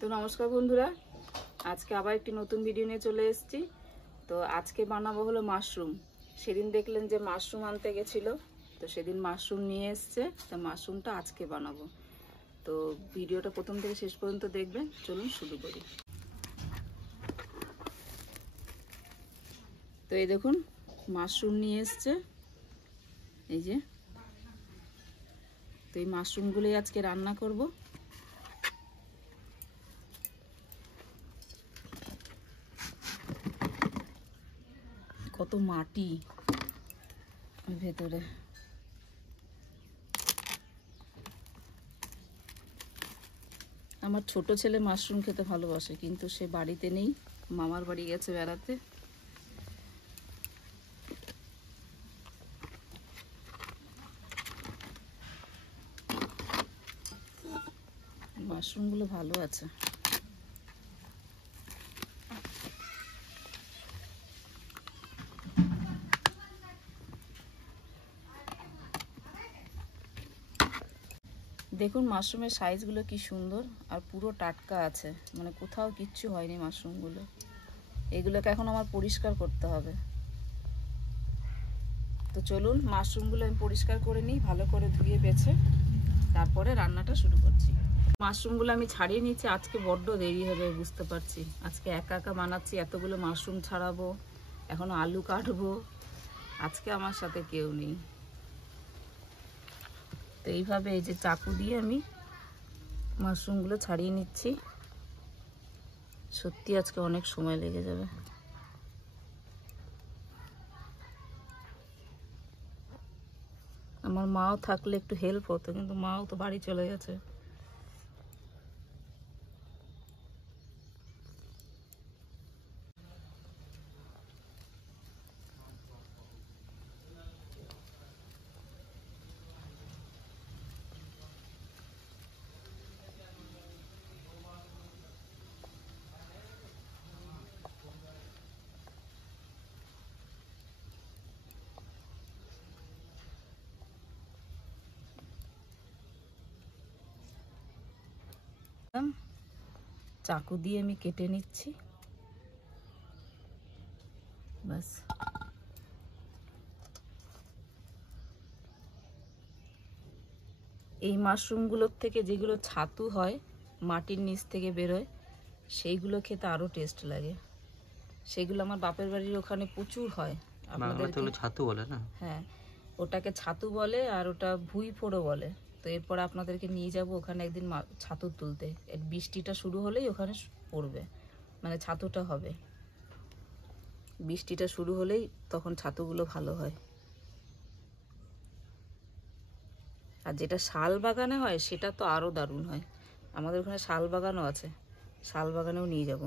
তো নমস্কার বন্ধুরা, আজকে আবার একটি নতুন ভিডিও নিয়ে চলে এসেছি। তো আজকে বানাবো হলো মাশরুম। সেদিন দেখলেন যে মাশরুম আনতে গেছিলো, তো সেদিন মাশরুম নিয়ে এসছে, তো মাশরুমটা আজকে বানাবো। তো ভিডিওটা প্রথম থেকে শেষ পর্যন্ত দেখবেন। চলুন শুরু করি। তো এই দেখুন মাশরুম নিয়ে এসছে, এই যে। তো এই মাশরুমগুলোই আজকে রান্না করব। কত মাটি ভেতরে। আমার ছোট ছেলে মাশরুম খেতে ভালোবাসে, কিন্তু সে বাড়িতে নেই, মামার বাড়ি গেছে বেড়াতে। মাশরুমগুলো ভালো আছে। দেখুন মাশরুমের সাইজগুলো কি সুন্দর, আর পুরো টাটকা আছে, মানে কোথাও কিচ্ছু হয়নি মাশরুমগুলো। এগুলোকে এখন আমার পরিষ্কার করতে হবে। তো চলুন মাশরুমগুলো আমি পরিষ্কার করে নিই, ভালো করে ধুয়ে বেছে, তারপরে রান্নাটা শুরু করছি। মাশরুমগুলো আমি ছাড়িয়ে নিচ্ছি। আজকে বড্ড দেরি হবে বুঝতে পারছি। আজকে একা একা বানাচ্ছি, এতগুলো মাশরুম ছাড়াবো, এখনো আলু কাটবো। আজকে আমার সাথে কেউ নেই। তো এইভাবে এই যে চাকু দিয়ে আমি মাশরুমগুলো ছাড়িয়ে নিচ্ছি। সত্যি আজকে অনেক সময় লেগে যাবে। আমার মাও থাকলে একটু হেল্প হতো, কিন্তু মাও তো বাড়ি চলে গেছে। চাকু দিয়ে আমি কেটে নিচ্ছি, ব্যাস। এই মাশরুমগুলোর থেকে যেগুলো ছাতু হয়, মাটির নিচ থেকে বেরোয়, সেইগুলো খেতে আরো টেস্ট লাগে। সেগুলো আমার বাপের বাড়ির ওখানে প্রচুর হয়। আপনাদের ছাতু বলে না? হ্যাঁ, ওটাকে ছাতু বলে, আর ওটা ভুই ফোড়ো বলে। তো এরপর আপনাদেরকে নিয়ে যাব ওখানে একদিন ছাতু তুলতে। বৃষ্টিটা শুরু হলেই ওখানে পড়বে, মানে ছাতুটা হবে। বৃষ্টিটা শুরু হলেই তখন ছাতুগুলো ভালো হয়। আর যেটা শাল বাগানে হয় সেটা তো আরো দারুণ হয়। আমাদের ওখানে শাল বাগানও আছে, শাল বাগানেও নিয়ে যাব।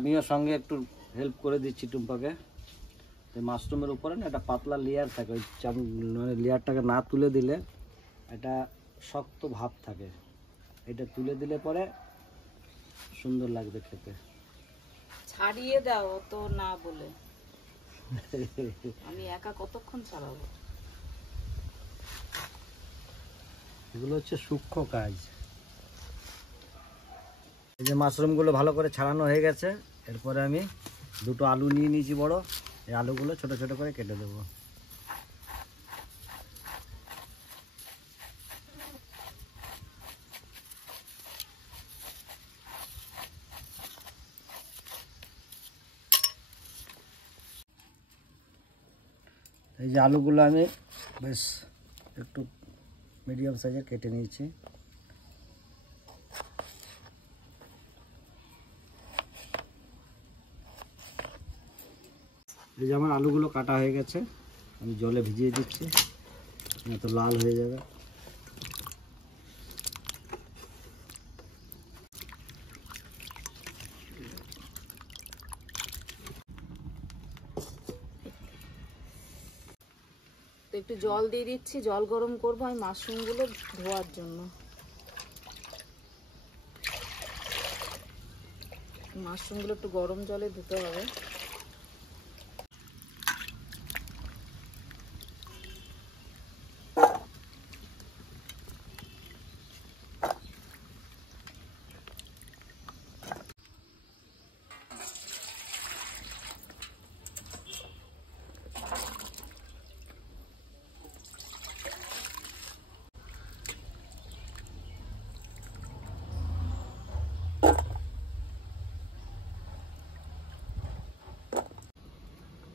আমিও সঙ্গে একটু হেল্প করে দিচ্ছি টুম্পাকে। মাশরুমের উপরে না একটা পাতলা লেয়ার থাকে, ওই মানে লেয়ারটাকে না তুলে দিলে একটা শক্ত ভাব থাকে। এটা তুলে দিলে পরে সুন্দর লাগবে খেতে। ছাড়িয়ে দাও তো না বলে, আমি একা কতক্ষণ ছাড়াবো। এগুলো হচ্ছে সূক্ষ্ম কাজ। এই যে মাশরুমগুলো ভালো করে ছাড়ানো হয়ে গেছে। এরপরে আমি দুটো আলু নিয়ে নিয়েছি বড়। এই আলুগুলো ছোট ছোট করে কেটে দেবো। এই যে আলুগুলো আমি বেশ একটু মিডিয়াম সাইজের কেটে নিয়েছি। এই যে আমার আলুগুলো কাটা হয়ে গেছে, আমি জলে ভিজিয়ে দিচ্ছি, না তো লাল হয়ে যাবে। তো একটু জল দিয়ে দিচ্ছি, জল গরম করবো আমি মাশরুমগুলো ধোয়ার জন্য। মাশরুমগুলো একটু গরম জলে ধুতে হবে।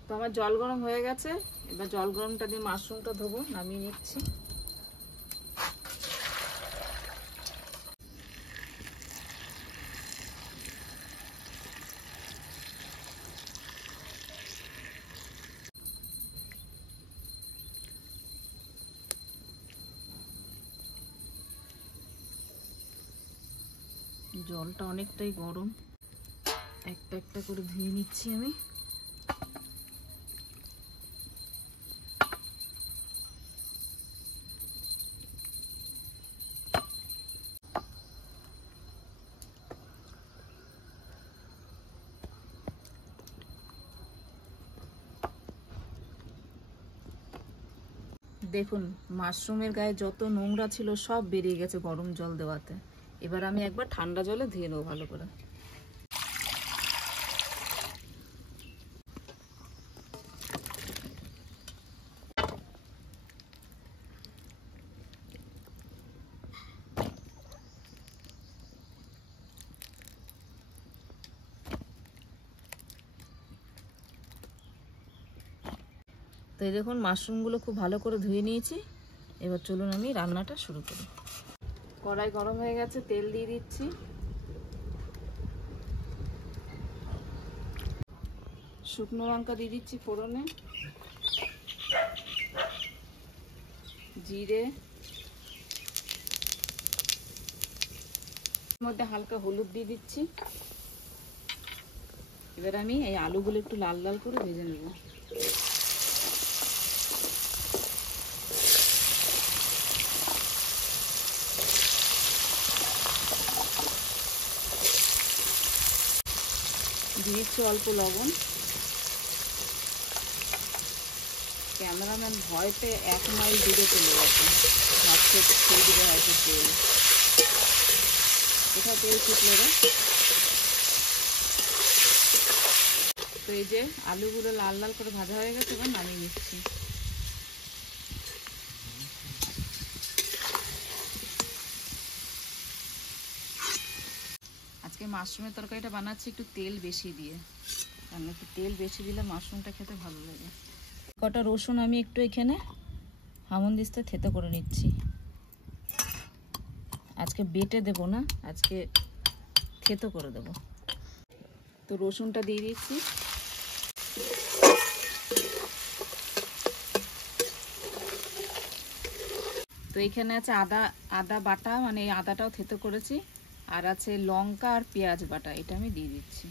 তো আমার জল গরম হয়ে গেছে, এবার জল গরমটা দিয়ে মাশরুমটা ধোবো, নামিয়ে নিচ্ছি। জলটা অনেকটাই গরম, একটা একটা করে ধুয়ে নিচ্ছি আমি। দেখুন মাশরুমের গায়ে যত নোংরা ছিল সব বেরিয়ে গেছে গরম জল দেওয়াতে। এবার আমি একবার ঠান্ডা জলে ধুয়ে নেবো ভালো করে। তো এই দেখুন মাশরুমগুলো খুব ভালো করে ধুয়ে নিয়েছি। এবার চলুন আমি রান্নাটা শুরু করি। কড়াই গরম হয়ে গেছে, তেল দিয়ে দিচ্ছি। শুকনো লঙ্কা দিয়ে দিচ্ছি ফোড়নে, জিরে, মধ্যে হালকা হলুদ দিয়ে দিচ্ছি। এবার আমি এই আলুগুলো একটু লাল লাল করে ভেজে নেব। দিয়ে দিচ্ছি অল্প লবণ। ক্যামেরাম্যান ভয়তে 1 মাইল দূরে চলে গেছে, ভাবছে সেই দিকে হয়তো তেল। কোথায় তেল ছিটলো রে? তো এই যে আলুগুলো লাল লাল করে ভাজা হয়ে গেছে, এবার নামিয়ে নিচ্ছি। আজকে মাশরুমের তরকারিটা বানাচ্ছি একটু তেল বেশি দিয়ে, কারণ একটু তেল বেশি দিলে মাশরুমটা খেতে ভালো লাগে। কটা রসুন আমি একটু এখানে হামনদিস্তে থেতো করে নিচ্ছি। আজকে বেটে দেব না, আজকে থেতো করে দেব। তো রসুনটা দিয়ে দিচ্ছি। তো এখানে আছে আদা বাটা, মানে এই আদাটাও থেতো করেছি, আর আছে লঙ্কা আর পেঁয়াজ বাটা, এটা আমি দিয়ে দিচ্ছি।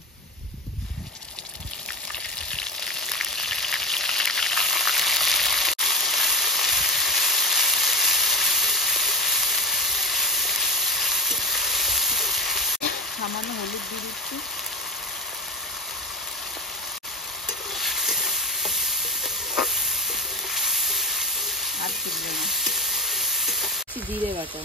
সামান্য হলুদ দিয়ে দিচ্ছি। আর ছিটবে না। জিরে বাটা,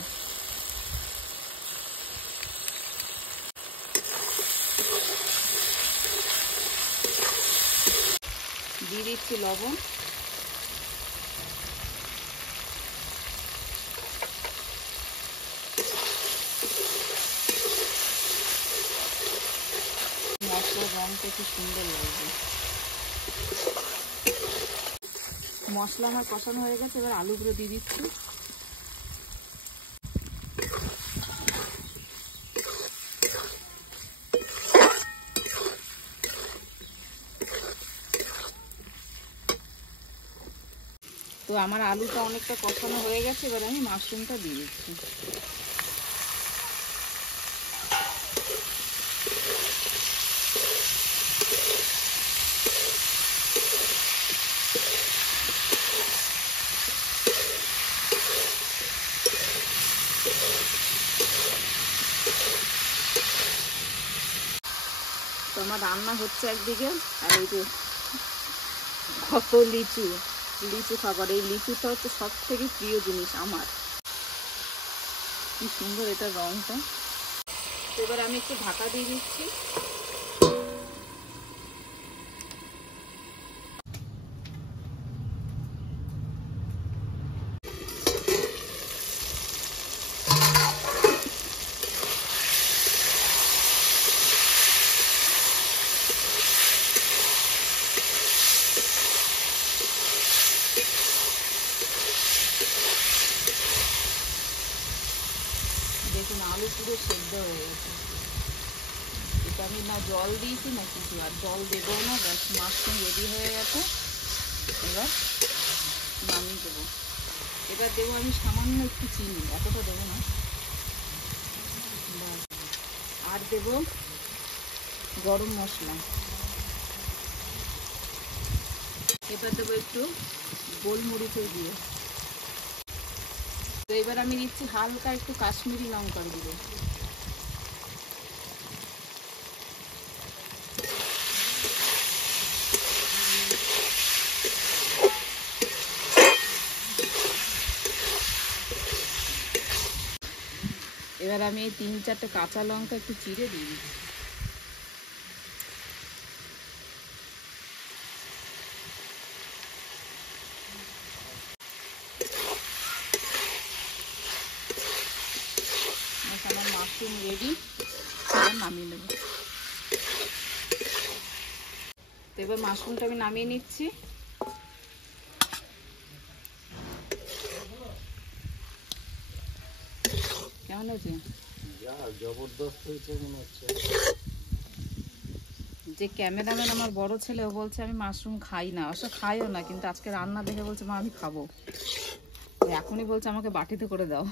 দিয়ে দিচ্ছি লবণ, মশলার রঙটা খুব সুন্দর লাগবে। মশলা আমার কষানো হয়ে গেছে, এবার আলুগুলো দিয়ে দিচ্ছি। তো আমার আলুটা অনেকটা কষানো হয়ে গেছে, এবার আমি মাশরুমটা দিয়ে দিচ্ছি। তো আমার রান্না হচ্ছে একদিকে, আর এই যে কত লিচু খাবার। এই লিচুটা হচ্ছে সব থেকে প্রিয় জিনিস আমার। কি সুন্দর এটা রংটা। এবার আমি একটু ঢাকা দিয়ে দিচ্ছি। আলু পুরো সেদ্ধ হয়ে গেছে। এটা আমি না জল দিয়েছি না কিছু, আর জল দেবো না, ব্যাস মাশরুম রেডি হয়ে গেছে। এবার নামিয়ে দেবো। এবার দেবো আমি সামান্য একটু চিনি, এতটা দেবো না। আর দেবো গরম মশলা। এবার দেবো একটু গোলমরিচের দিয়ে। তো এবার আমি দিচ্ছি হালকা একটু কাশ্মীরি লঙ্কার গুঁড়ো। এবার আমি এই 3-4টে কাঁচা লঙ্কা একটু চিড়ে দিয়ে দিচ্ছি। আমার মাশরুম রেডি, এবার নামিয়ে নেব। তো এবার মাশরুমটা আমি নামিয়ে নিচ্ছি। কেমন হয়েছে? জবরদস্ত হয়েছে মনে হচ্ছে। যে ক্যামেরাম্যান আমার বড় ছেলে, ও বলছে আমি মাশরুম খাই না, অবশ্য খাইও না, কিন্তু আজকে রান্না দেখে বলছে মা আমি খাবো। এখনই বলছে আমাকে বাটিতে করে দাও।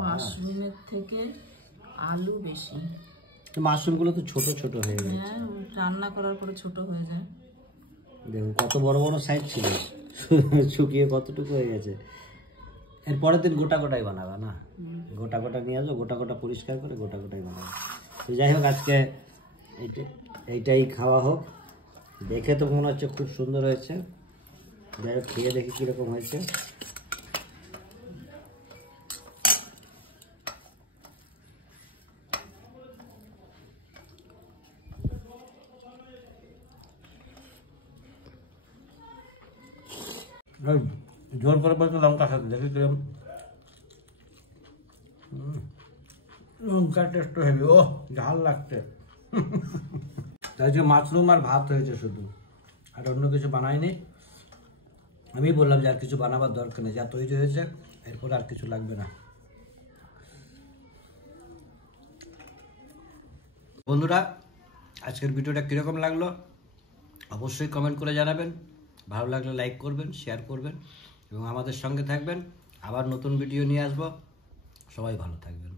মাশরুমের থেকে আলু বেশি। মাশরুমগুলো তো ছোট ছোট হয়ে গেছে। হ্যাঁ, রান্না করার পরে ছোট হয়ে যায়। দেখুন কত বড় বড় সাইজ ছিল, শুকিয়ে কতটুকু হয়ে গেছে। এর পরের দিন গোটা গোটাই বানাবে না? গোটা গোটা নিয়ে আসবো, গোটা গোটা পরিষ্কার করে গোটা গোটাই বানাবো। তো যাই হোক, আজকে এইটাই খাওয়া হোক। দেখে তো মনে হচ্ছে খুব সুন্দর হয়েছে। যাই হোক, খেয়ে দেখি কীরকম হয়েছে। জোর করে বলতে লঙ্কা খাতে দেখি কিরম লঙ্কা টেস্ট হেভি। ও ঝাল লাগছে। তাই যে মাশরুম আর ভাত হয়েছে শুধু, আর অন্য কিছু বানাইনি। আমি বললাম যে আর কিছু বানাবার দরকার নেই, যা তৈরি হয়েছে এরপর আর কিছু লাগবে না। বন্ধুরা, আজকের ভিডিওটা কীরকম লাগলো অবশ্যই কমেন্ট করে জানাবেন। ভালো লাগলে লাইক করবেন, শেয়ার করবেন এবং আমাদের সঙ্গে থাকবেন। আবার নতুন ভিডিও নিয়ে আসবো। সবাই ভালো থাকবেন।